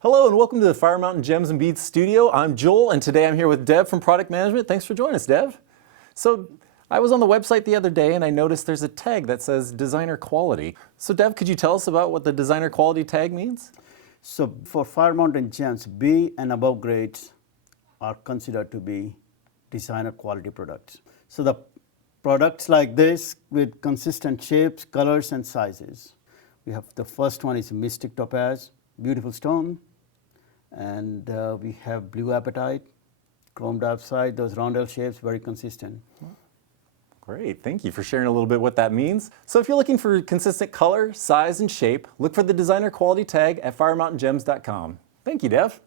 Hello and welcome to the Fire Mountain Gems and Beads studio. I'm Joel and today I'm here with Deb from Product Management. Thanks for joining us, Deb. So I was on the website the other day and I noticed there's a tag that says designer quality. So Deb, could you tell us about what the designer quality tag means? So for Fire Mountain Gems, B and above grades are considered to be designer quality products. So the products like this with consistent shapes, colors and sizes. We have the first one is Mystic Topaz, beautiful stone. And we have blue apatite, chrome dioxide, those roundel shapes, very consistent. Great, thank you for sharing a little bit what that means. So if you're looking for consistent color, size, and shape, look for the designer quality tag at firemountaingems.com. Thank you, Dev.